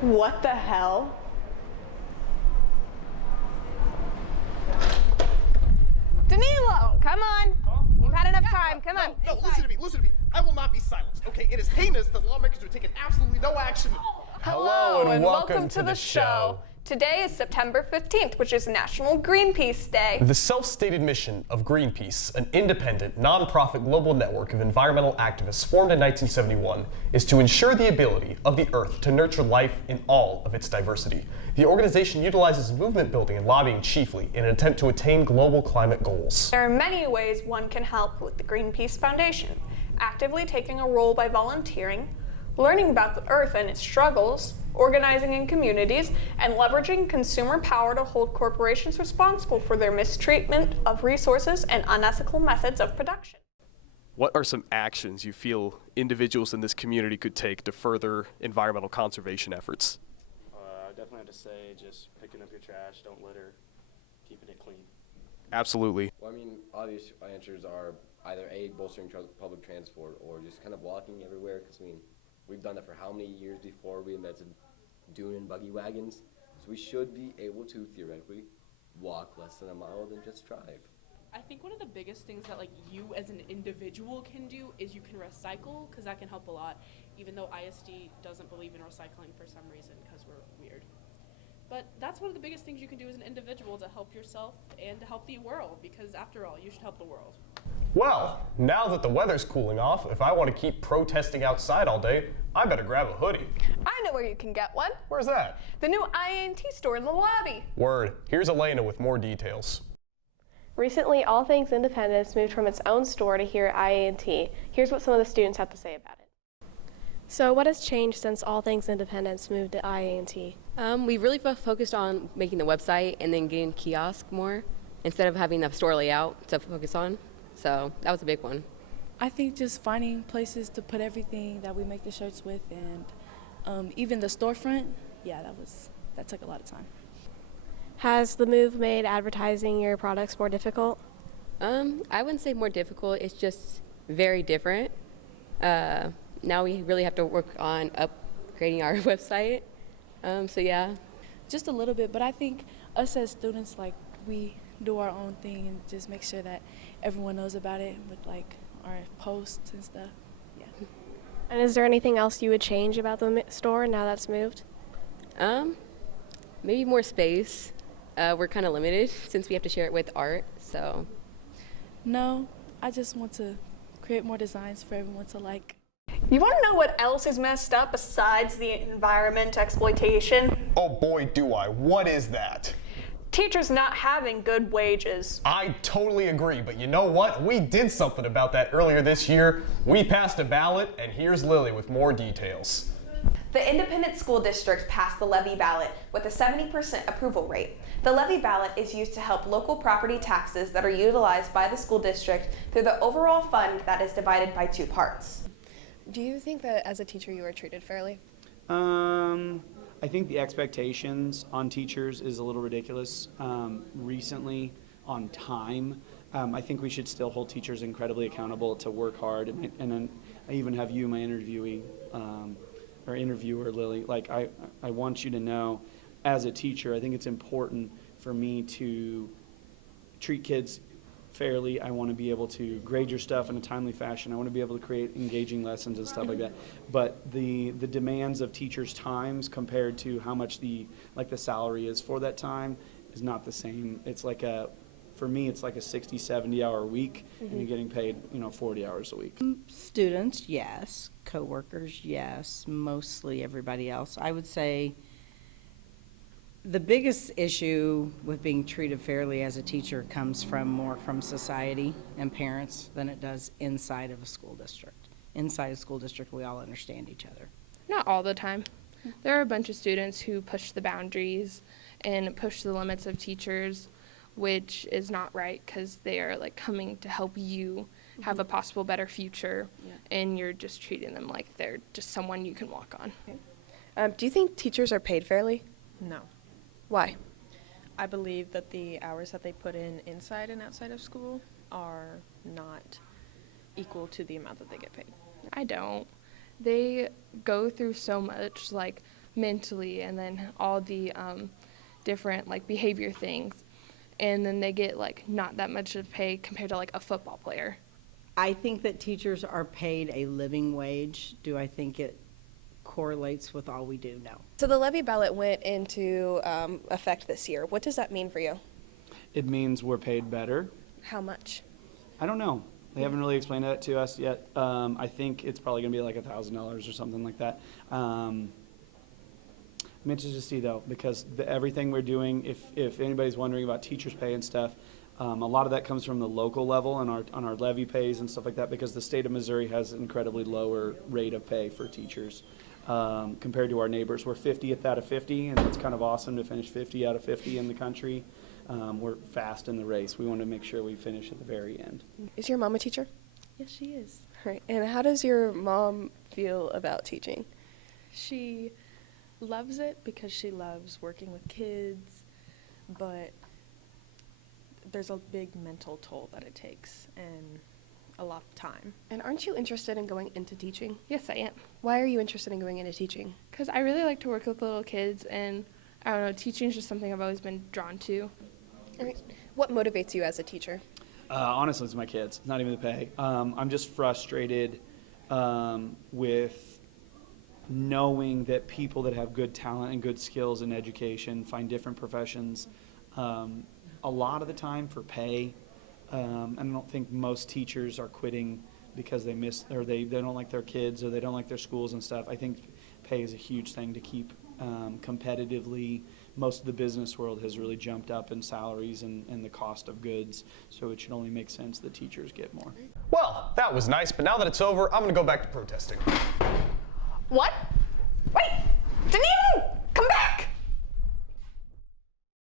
What the hell? Danilo, come on. You've had enough time. Come on. No, listen to me. I will not be silenced, okay? It is heinous that lawmakers are taking absolutely no action. Hello and welcome to the show. Today is September 15th, which is National Greenpeace Day. The self-stated mission of Greenpeace, an independent, non-profit global network of environmental activists formed in 1971, is to ensure the ability of the Earth to nurture life in all of its diversity. The organization utilizes movement building and lobbying chiefly in an attempt to attain global climate goals. There are many ways one can help with the Greenpeace Foundation. Actively taking a role by volunteering, learning about the Earth and its struggles, organizing in communities, and leveraging consumer power to hold corporations responsible for their mistreatment of resources and unethical methods of production. What are some actions you feel individuals in this community could take to further environmental conservation efforts? I definitely have to say just picking up your trash, don't litter, keeping it clean. Absolutely. Well, I mean, obvious answers are either A, bolstering public transport, or just kind of walking everywhere, because, I mean, we've done that for how many years before we invented dune and buggy wagons? So we should be able to, theoretically, walk less than a mile than just drive. I think one of the biggest things that you as an individual can do is you can recycle, because that can help a lot, even though ISD doesn't believe in recycling for some reason, because we're weird. But that's one of the biggest things you can do as an individual to help yourself and to help the world, because after all, you should help the world. Well, now that the weather's cooling off, if I want to keep protesting outside all day, I better grab a hoodie. I know where you can get one. Where's that? The new IA&T store in the lobby. Word. Here's Elena with more details. Recently, All Things Independence moved from its own store to here at IA&T. Here's what some of the students have to say about it. So what has changed since All Things Independence moved to IA&T? We really focused on making the website and then getting kiosk more instead of having the store layout to focus on. So that was a big one. I think just finding places to put everything that we make the shirts with, and even the storefront, yeah, that took a lot of time. Has the move made advertising your products more difficult? I wouldn't say more difficult, it's just very different. Now we really have to work on upgrading our website, so yeah. Just a little bit, but I think us as students, we do our own thing and just make sure that everyone knows about it with our posts and stuff. Yeah. And is there anything else you would change about the store now that's moved? Maybe more space. We're kind of limited since we have to share it with art, so. No, I just want to create more designs for everyone to like. You want to know what else is messed up besides the environment exploitation? Oh boy, do I. What is that? Teachers not having good wages. I totally agree, but you know what? We did something about that earlier this year. We passed a ballot, and here's Lily with more details. The independent school district passed the levy ballot with a 70% approval rate. The levy ballot is used to help local property taxes that are utilized by the school district through the overall fund that is divided by two parts. Do you think that as a teacher you were treated fairly? I think the expectations on teachers is a little ridiculous. Recently, on time, I think we should still hold teachers incredibly accountable to work hard. And then I even have you, my interviewer, Lily. I want you to know, as a teacher, I think it's important for me to treat kids fairly. I want to be able to grade your stuff in a timely fashion. I want to be able to create engaging lessons and stuff like that. But the demands of teachers' times compared to how much the salary is for that time is not the same. It's for me, it's like a 60, 70 hour week, and you're getting paid, 40 hours a week. Students, yes. Coworkers, yes. Mostly everybody else. I would say the biggest issue with being treated fairly as a teacher comes more from society and parents than it does inside of a school district. Inside a school district, we all understand each other. Not all the time. There are a bunch of students who push the boundaries and push the limits of teachers, which is not right because they are coming to help you have a possible better future, and you're just treating them like they're just someone you can walk on. Do you think teachers are paid fairly? No. Why? I believe that the hours that they put in inside and outside of school are not equal to the amount that they get paid. I don't. They go through so much, mentally, and then all the different like behavior things, and then they get like not that much of pay compared to like a football player. I think that teachers are paid a living wage. Do I think it correlates with all we do? No. So the levy ballot went into effect this year. What does that mean for you? It means we're paid better. How much? I don't know. They haven't really explained that to us yet. I think it's probably going to be like $1,000 or something like that. I'm interested to see though, because everything we're doing, if anybody's wondering about teachers' pay and stuff, a lot of that comes from the local level on our levy pays and stuff like that, because the state of Missouri has an incredibly lower rate of pay for teachers compared to our neighbors. We're 50th out of 50, and it's kind of awesome to finish 50 out of 50 in the country. We're fast in the race. We want to make sure we finish at the very end. Is your mom a teacher? Yes, she is. Right. And how does your mom feel about teaching? She loves it because she loves working with kids, but there's a big mental toll that it takes and a lot of time. And aren't you interested in going into teaching? Yes, I am. Why are you interested in going into teaching? Because I really like to work with little kids, and I don't know, teaching is just something I've always been drawn to. All right. What motivates you as a teacher? Honestly, it's my kids, not even the pay. I'm just frustrated with knowing that people that have good talent and good skills in education find different professions a lot of the time for pay. And I don't think most teachers are quitting because they miss, or they don't like their kids, or they don't like their schools and stuff. I think pay is a huge thing to keep competitively. Most of the business world has really jumped up in salaries and the cost of goods, so it should only make sense that teachers get more. Well, that was nice, but now that it's over, I'm gonna go back to protesting. What? Wait!